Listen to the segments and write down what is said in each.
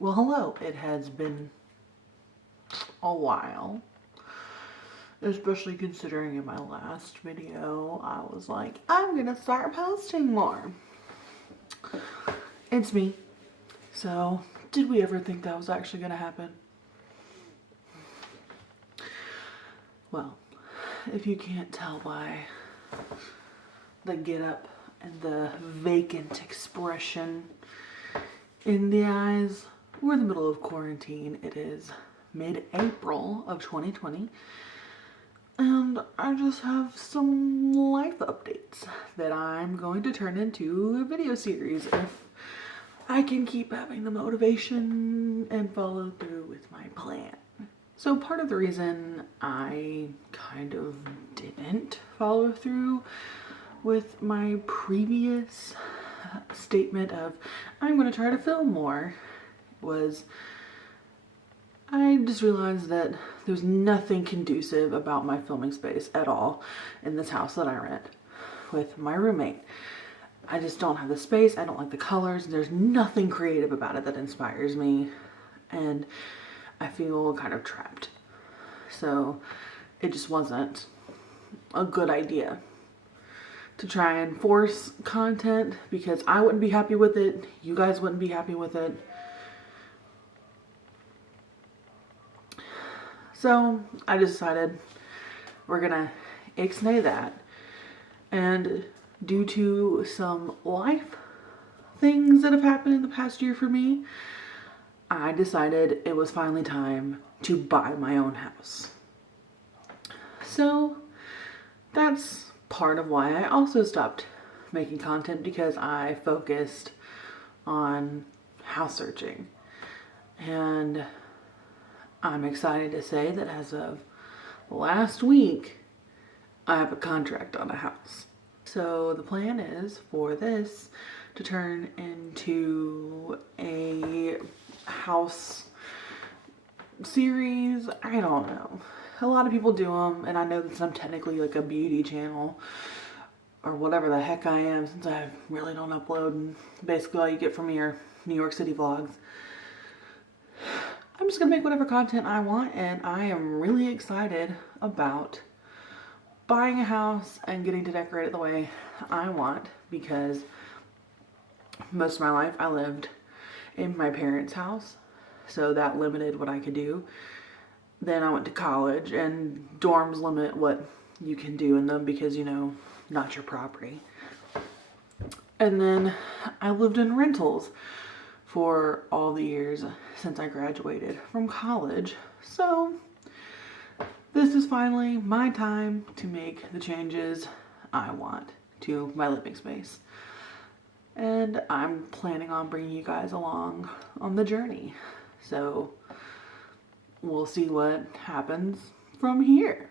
Well, hello. It has been a while, especially considering in my last video I was like, I'm gonna start posting more. It's me. So, did we ever think that was actually gonna happen? Well, if you can't tell by the get up and the vacant expression in the eyes, we're in the middle of quarantine. It is mid-April of 2020. And I just have some life updates that I'm going to turn into a video series if I can keep having the motivation and follow through with my plan. So part of the reason I kind of didn't follow through with my previous statement of I'm going to try to film more was I just realized that there's nothing conducive about my filming space at all in this house that I rent with my roommate. I just don't have the space. I don't like the colors. There's nothing creative about it that inspires me, and I feel kind of trapped. So it just wasn't a good idea to try and force content because I wouldn't be happy with it. You guys wouldn't be happy with it. So I decided we're gonna ixnay that, and due to some life things that have happened in the past year for me, I decided it was finally time to buy my own house. So that's part of why I also stopped making content, because I focused on house searching. And I'm excited to say that as of last week, I have a contract on a house. So the plan is for this to turn into a house series. I don't know. A lot of people do them, and I know that I'm technically like a beauty channel or whatever the heck I am, since I really don't upload, and basically all you get from me are New York City vlogs. I'm just gonna make whatever content I want, and I am really excited about buying a house and getting to decorate it the way I want, because most of my life I lived in my parents' house, so that limited what I could do. Then I went to college, and dorms limit what you can do in them because, you know, not your property. And then I lived in rentals for all the years since I graduated from college. So this is finally my time to make the changes I want to my living space. And I'm planning on bringing you guys along on the journey. So we'll see what happens from here.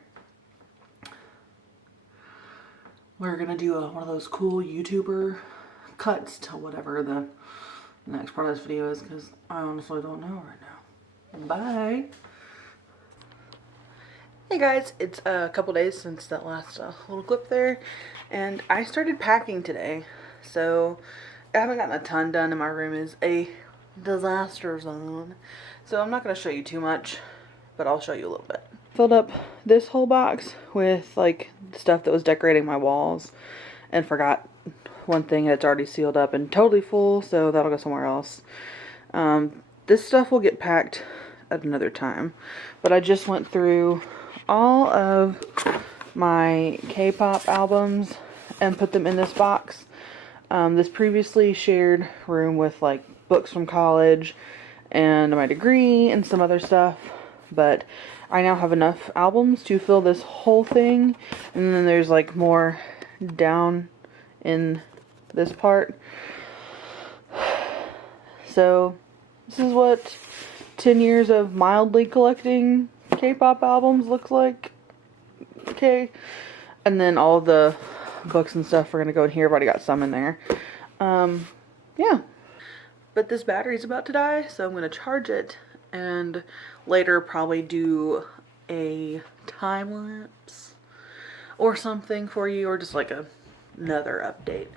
We're gonna do one of those cool YouTuber cuts to whatever the next part of this video is, because I honestly don't know right now. Bye. Hey guys, it's a couple days since that last little clip there, and I started packing today. So I haven't gotten a ton done, and my room is a disaster zone. So I'm not going to show you too much, but I'll show you a little bit. Filled up this whole box with like stuff that was decorating my walls, and forgot one thing that's already sealed up and totally full, so that'll go somewhere else. This stuff will get packed at another time, but I just went through all of my K-pop albums and put them in this box. This previously shared room with like books from college and my degree and some other stuff, but I now have enough albums to fill this whole thing, and then there's like more down in this part. So this is what 10 years of mildly collecting K-pop albums looks like. Okay, and then all the books and stuff are gonna go in here. I've already got some in there. Yeah, but this battery's about to die, so I'm gonna charge it and later probably do a time lapse or something for you, or just like another update.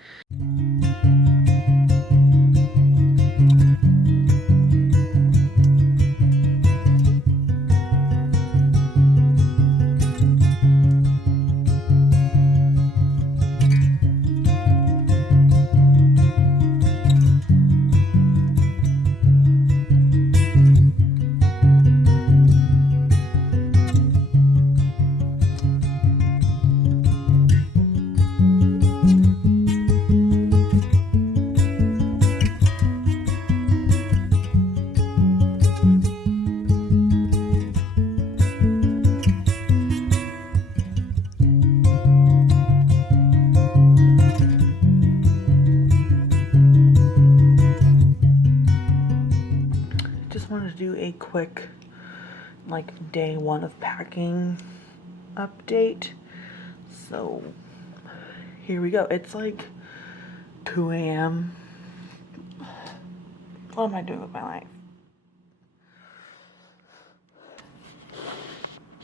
a quick like day one of packing update. So here we go. It's like 2 a.m. What am I doing with my life?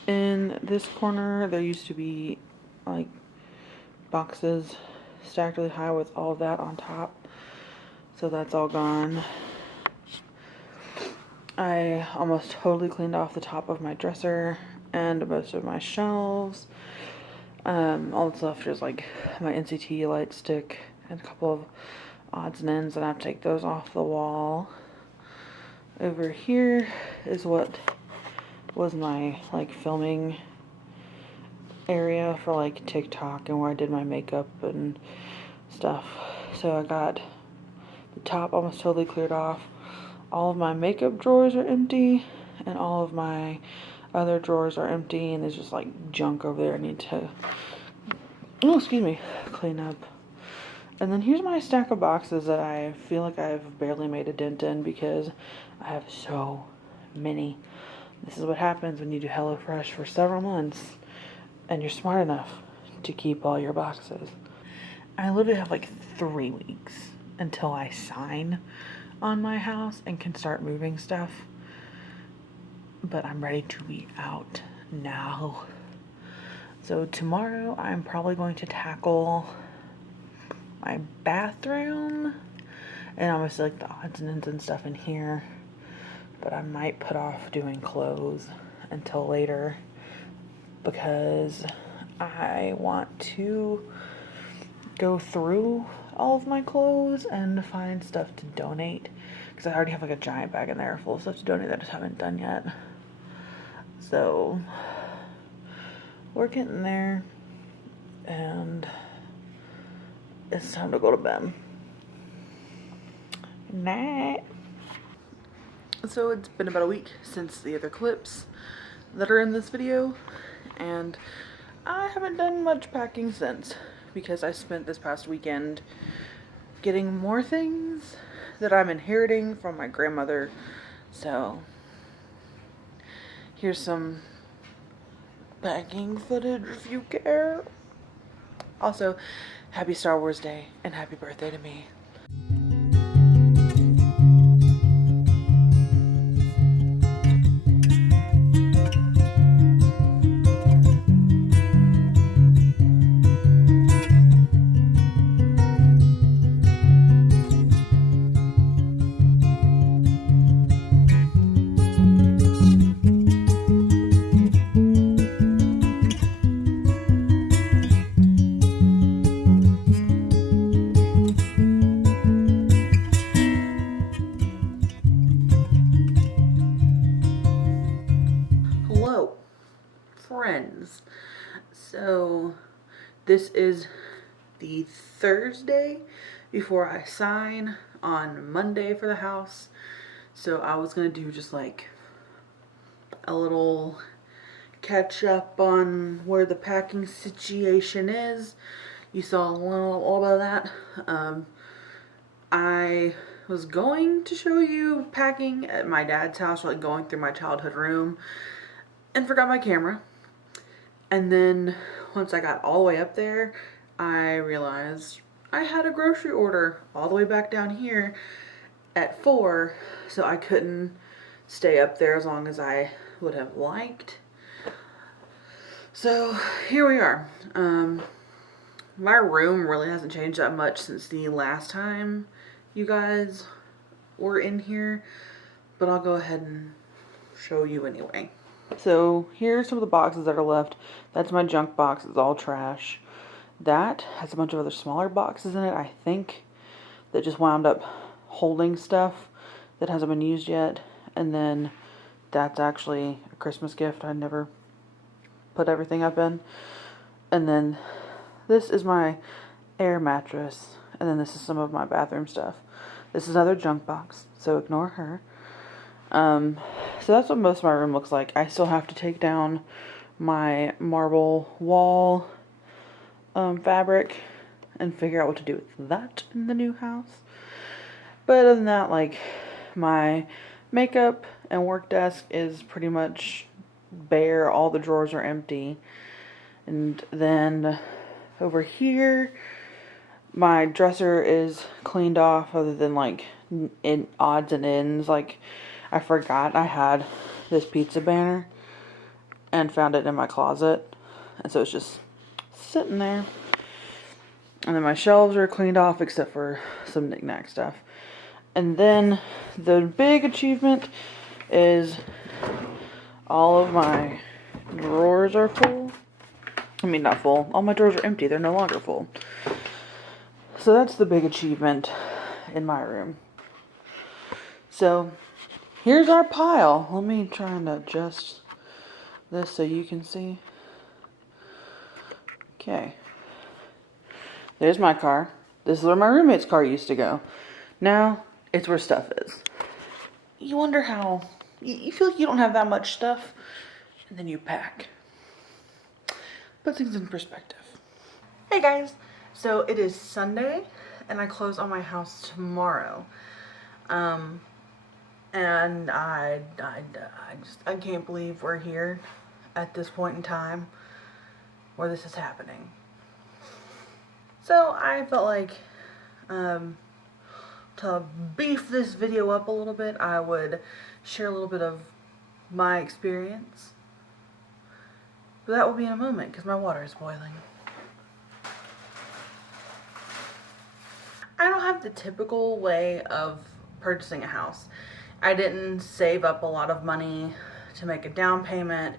In this corner, there used to be like boxes stacked really high with all of that on top. So that's all gone. I almost totally cleaned off the top of my dresser and most of my shelves. All that's left is like my NCT light stick and a couple of odds and ends, and I have to take those off the wall. Over here is what was my like filming area for like TikTok and where I did my makeup and stuff. So I got the top almost totally cleared off. All of my makeup drawers are empty and all of my other drawers are empty, and there's just like junk over there I need to, oh excuse me, clean up. And then here's my stack of boxes that I feel like I've barely made a dent in because I have so many. This is what happens when you do HelloFresh for several months and you're smart enough to keep all your boxes. I literally have like 3 weeks until I sign on my house and can start moving stuff. But I'm ready to be out now. So tomorrow I'm probably going to tackle my bathroom and obviously like the odds and ends and stuff in here. But I might put off doing clothes until later because I want to go through all of my clothes and find stuff to donate, because I already have like a giant bag in there full of stuff to donate that I just haven't done yet. So we're getting there and it's time to go to bed. Good night. So it's been about a week since the other clips that are in this video, and I haven't done much packing since because I spent this past weekend getting more things that I'm inheriting from my grandmother. So here's some packing footage if you care. Also, happy Star Wars Day and happy birthday to me. Hello, friends. So this is the Thursday before I sign on Monday for the house. So I was gonna do just like a little catch up on where the packing situation is. You saw a little bit of that. I was going to show you packing at my dad's house, like going through my childhood room, and forgot my camera. And then once I got all the way up there, I realized I had a grocery order all the way back down here at 4, so I couldn't stay up there as long as I would have liked. So here we are. My room really hasn't changed that much since the last time you guys were in here, but I'll go ahead and show you anyway. So here's some of the boxes that are left. That's my junk box. It's all trash. That has a bunch of other smaller boxes in it, I think, that just wound up holding stuff that hasn't been used yet. And then that's actually a Christmas gift I never put everything up in. And then this is my air mattress. And then this is some of my bathroom stuff. This is another junk box, so ignore her. So that's what most of my room looks like. I still have to take down my marble wall fabric and figure out what to do with that in the new house. But other than that, like, my makeup and work desk is pretty much bare. All the drawers are empty. And then over here, my dresser is cleaned off other than like in odds and ends. Like I forgot I had this pizza banner and found it in my closet. And so it's just sitting there. And then my shelves are cleaned off except for some knick-knack stuff. And then the big achievement is all of my drawers are full. I mean, not full. All my drawers are empty. They're no longer full. So that's the big achievement in my room. So here's our pile. Let me try and adjust this so you can see. Okay. There's my car. This is where my roommate's car used to go. Now, it's where stuff is. You wonder how... You feel like you don't have that much stuff, and then you pack. Put things in perspective. Hey guys! So, it is Sunday, and I close on my house tomorrow. And I can't believe we're here at this point in time where this is happening. So I felt like to beef this video up a little bit, I would share a little bit of my experience. But that will be in a moment because my water is boiling. I don't have the typical way of purchasing a house. I didn't save up a lot of money to make a down payment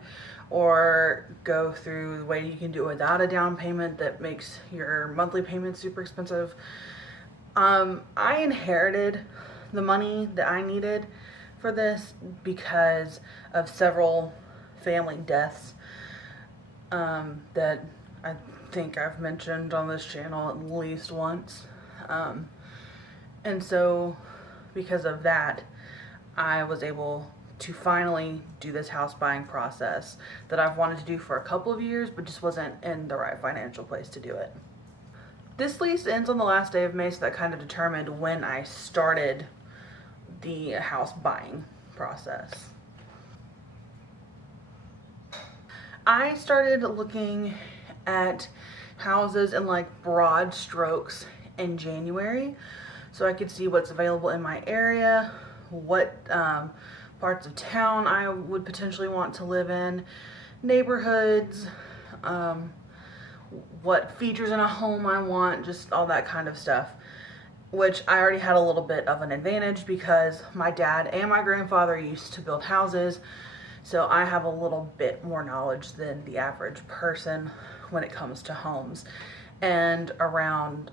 or go through the way you can do it without a down payment that makes your monthly payment super expensive. I inherited the money that I needed for this because of several family deaths that I think I've mentioned on this channel at least once. And so because of that, I was able to finally do this house buying process that I've wanted to do for a couple of years, but just wasn't in the right financial place to do it. This lease ends on the last day of May, so that kind of determined when I started the house buying process. I started looking at houses in like broad strokes in January, so I could see what's available in my area, what parts of town I would potentially want to live in, neighborhoods, what features in a home I want, just all that kind of stuff. Which I already had a little bit of an advantage because my dad and my grandfather used to build houses, so I have a little bit more knowledge than the average person when it comes to homes and around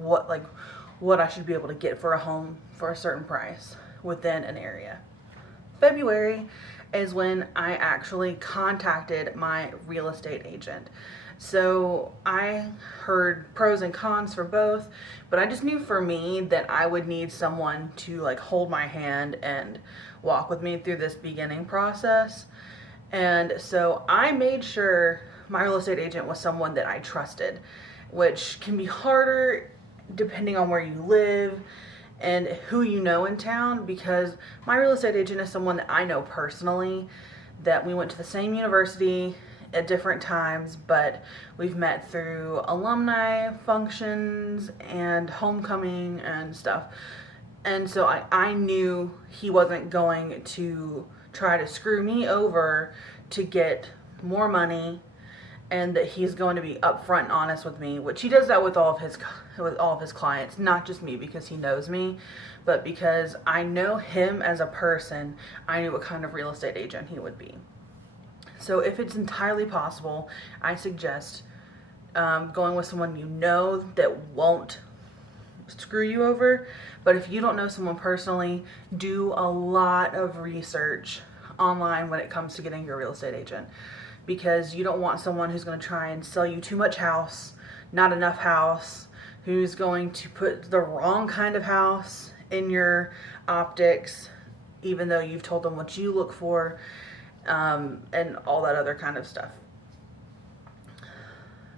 what I should be able to get for a home for a certain price within an area. February is when I actually contacted my real estate agent. So I heard pros and cons for both, but I just knew for me that I would need someone to like hold my hand and walk with me through this beginning process. And so I made sure my real estate agent was someone that I trusted, which can be harder depending on where you live and who you know in town, because my real estate agent is someone that I know personally, that we went to the same university at different times, but we've met through alumni functions and homecoming and stuff. And so I knew he wasn't going to try to screw me over to get more money, and that he's going to be upfront and honest with me, which he does that with all of his clients, not just me because he knows me, but because I know him as a person. I knew what kind of real estate agent he would be. So if it's entirely possible, I suggest going with someone you know that won't screw you over. But if you don't know someone personally, do a lot of research online when it comes to getting your real estate agent, because you don't want someone who's going to try and sell you too much house, not enough house, who's going to put the wrong kind of house in your optics, even though you've told them what you look for, and all that other kind of stuff.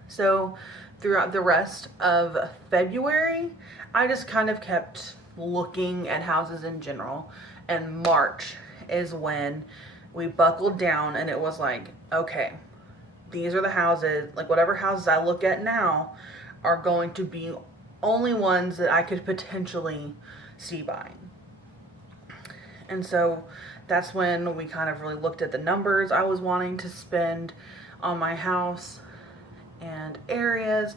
So throughout the rest of February, I just kind of kept looking at houses in general, and March is when we buckled down and it was like, okay, these are the houses, like whatever houses I look at now are going to be only ones that I could potentially see buying. And so that's when we kind of really looked at the numbers I was wanting to spend on my house and areas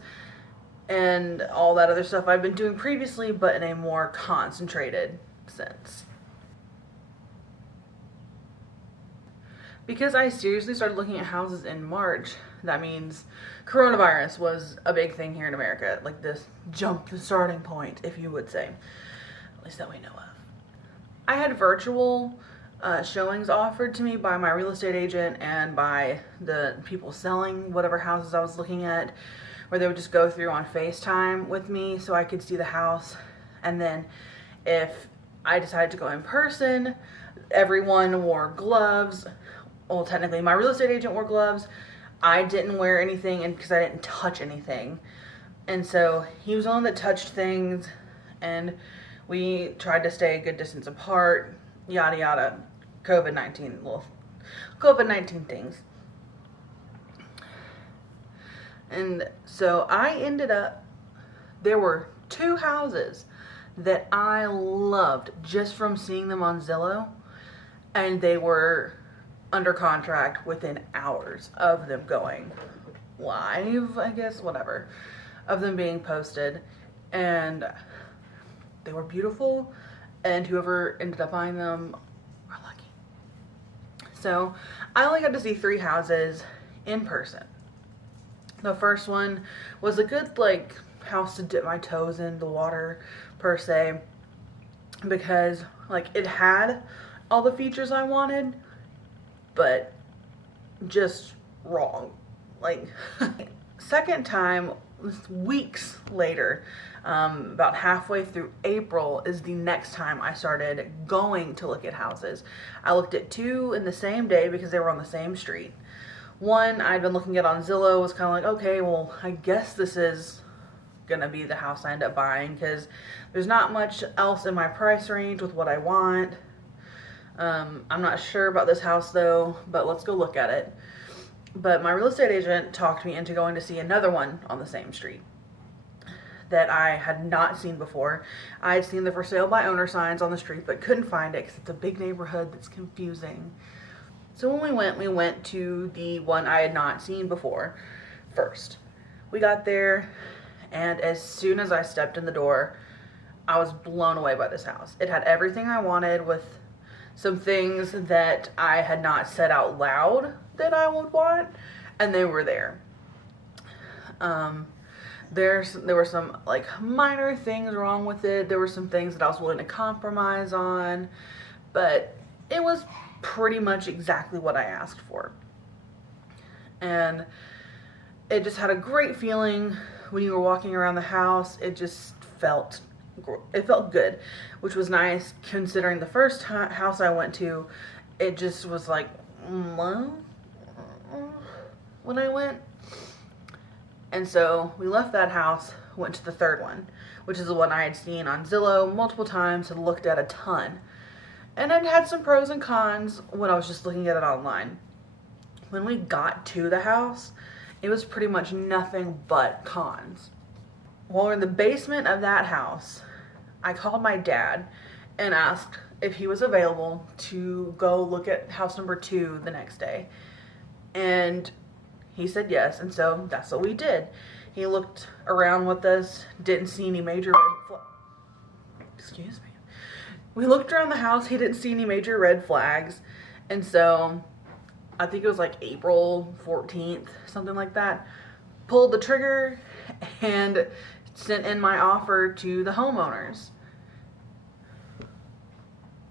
and all that other stuff I've been doing previously, but in a more concentrated sense. Because I seriously started looking at houses in March, that means coronavirus was a big thing here in America. Like this jump the starting point, if you would say. At least that we know of. I had virtual showings offered to me by my real estate agent and by the people selling whatever houses I was looking at, where they would just go through on FaceTime with me so I could see the house. And then if I decided to go in person, everyone wore gloves. Well, technically my real estate agent wore gloves. I didn't wear anything, and because I didn't touch anything. And so he was the one that touched things, and we tried to stay a good distance apart, yada yada. COVID-19, well, COVID-19 things. And so I ended up, there were 2 houses that I loved just from seeing them on Zillow, and they were under contract within hours of them going live, I guess, whatever, of them being posted. And they were beautiful, and whoever ended up buying them are lucky. So I only got to see 3 houses in person. The first one was a good like house to dip my toes in the water per se, because like it had all the features I wanted, but just wrong. Like second time, weeks later, about halfway through April is the next time I started going to look at houses. I looked at 2 in the same day because they were on the same street. One I'd been looking at on Zillow, was kind of like, okay, well, I guess this is gonna be the house I end up buying, because there's not much else in my price range with what I want. I'm not sure about this house though, but let's go look at it. But my real estate agent talked me into going to see another one on the same street that I had not seen before. I had seen the for sale by owner signs on the street, but couldn't find it because it's a big neighborhood that's confusing. So when we went to the one I had not seen before first. We got there, and as soon as I stepped in the door, I was blown away by this house. It had everything I wanted, with some things that I had not said out loud that I would want, and they were there. There were some like minor things wrong with it. There were some things that I was willing to compromise on, but it was pretty much exactly what I asked for. And it just had a great feeling when you were walking around the house. It just felt good, which was nice considering the first house I went to, it just was like when I went. And so we left that house, went to the third one, which is the one I had seen on Zillow multiple times and looked at a ton. And it had some pros and cons when I was just looking at it online. When we got to the house, it was pretty much nothing but cons. While we're in the basement of that house, I called my dad and asked if he was available to go look at house number 2 the next day. And he said yes, and so that's what we did. He looked around with us, didn't see any major red flags. Excuse me. We looked around the house, he didn't see any major red flags, and so I think it was like April 14th, something like that, pulled the trigger and sent in my offer to the homeowners.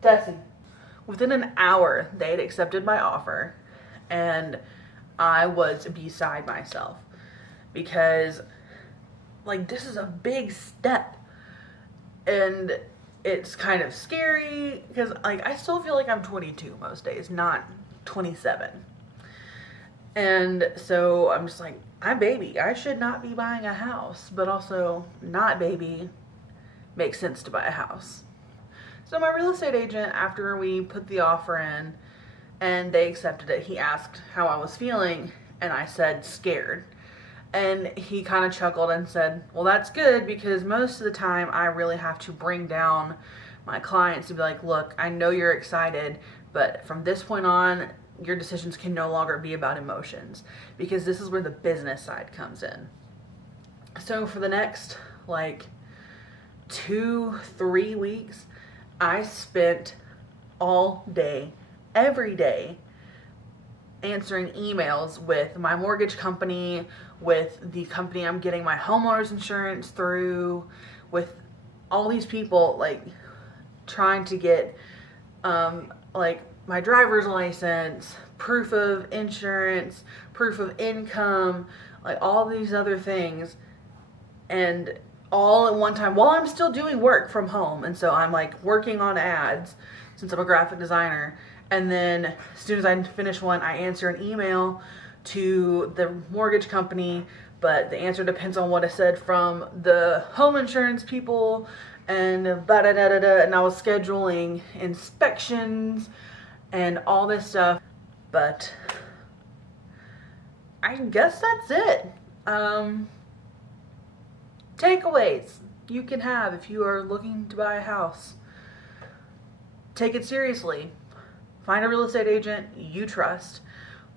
Tessie. Within an hour, they had accepted my offer, and I was beside myself, because like this is a big step, and it's kind of scary because like I still feel like I'm 22 most days, not 27. And so I'm just like, I'm baby. I should not be buying a house, but also not baby. make sense to buy a house. So my real estate agent, after we put the offer in and they accepted it, he asked how I was feeling, and I said scared. And he kind of chuckled and said, well, that's good, because most of the time I really have to bring down my clients to be like, look, I know you're excited, but from this point on, your decisions can no longer be about emotions, because this is where the business side comes in. So for the next like 2-3 weeks, I spent all day, every day, answering emails with my mortgage company, with the company I'm getting my homeowner's insurance through, with all these people, like trying to get like my driver's license, proof of insurance, proof of income, like all these other things, and all at one time while I'm still doing work from home. And so I'm like working on ads since I'm a graphic designer, and then as soon as I finish one, I answer an email to the mortgage company, but the answer depends on what I said from the home insurance people, and da-da-da-da-da, and I was scheduling inspections and all this stuff. But I guess that's it. Takeaways you can have if you are looking to buy a house. Take it seriously. Find a real estate agent you trust.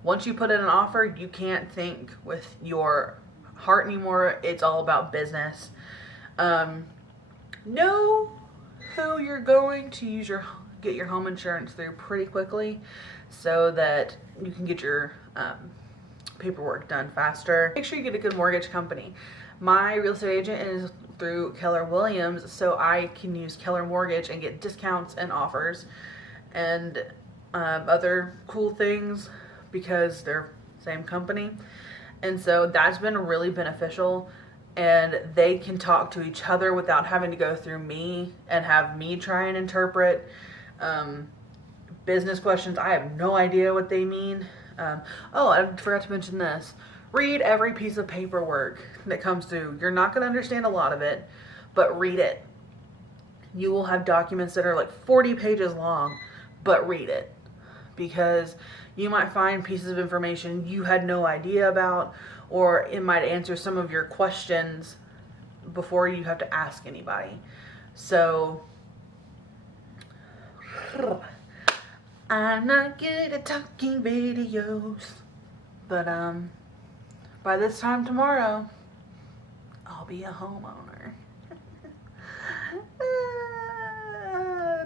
Once you put in an offer, you can't think with your heart anymore. It's all about business. Know who you're going to get your home insurance through pretty quickly, so that you can get your paperwork done faster. Make sure you get a good mortgage company. My real estate agent is through Keller Williams, so I can use Keller Mortgage and get discounts and offers and other cool things, because they're same company. And so that's been really beneficial, and they can talk to each other without having to go through me and have me try and interpret business questions. I have no idea what they mean. Oh, I forgot to mention this. Read every piece of paperwork that comes through. You're not going to understand a lot of it, but read it. You will have documents that are like 40 pages long, but read it, because you might find pieces of information you had no idea about, or it might answer some of your questions before you have to ask anybody. So I'm not good at talking videos, but by this time tomorrow, I'll be a homeowner.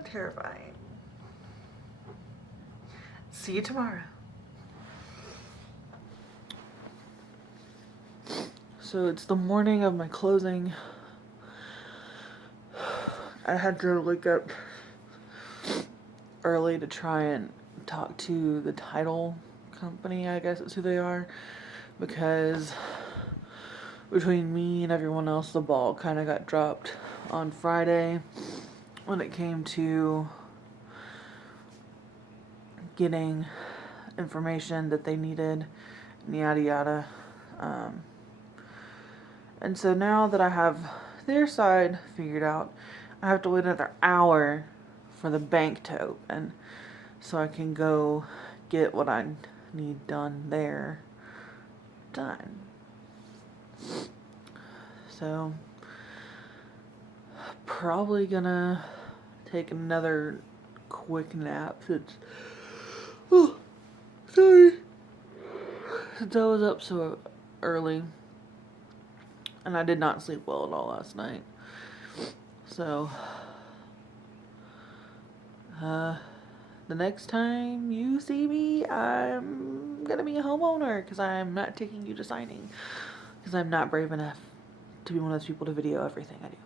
Terrifying. See you tomorrow. So it's the morning of my closing. I had to wake up early to try and talk to the title company, I guess that's who they are, because between me and everyone else, the ball kind of got dropped on Friday when it came to getting information that they needed, and yada yada. And so now that I have their side figured out, I have to wait another hour for the bank to open, so I can go get what I need done there done. So probably gonna take another quick nap since since I was up so early and I did not sleep well at all last night. So the next time you see me, I'm gonna be a homeowner, because I'm not taking you to signing, because I'm not brave enough to be one of those people to video everything I do.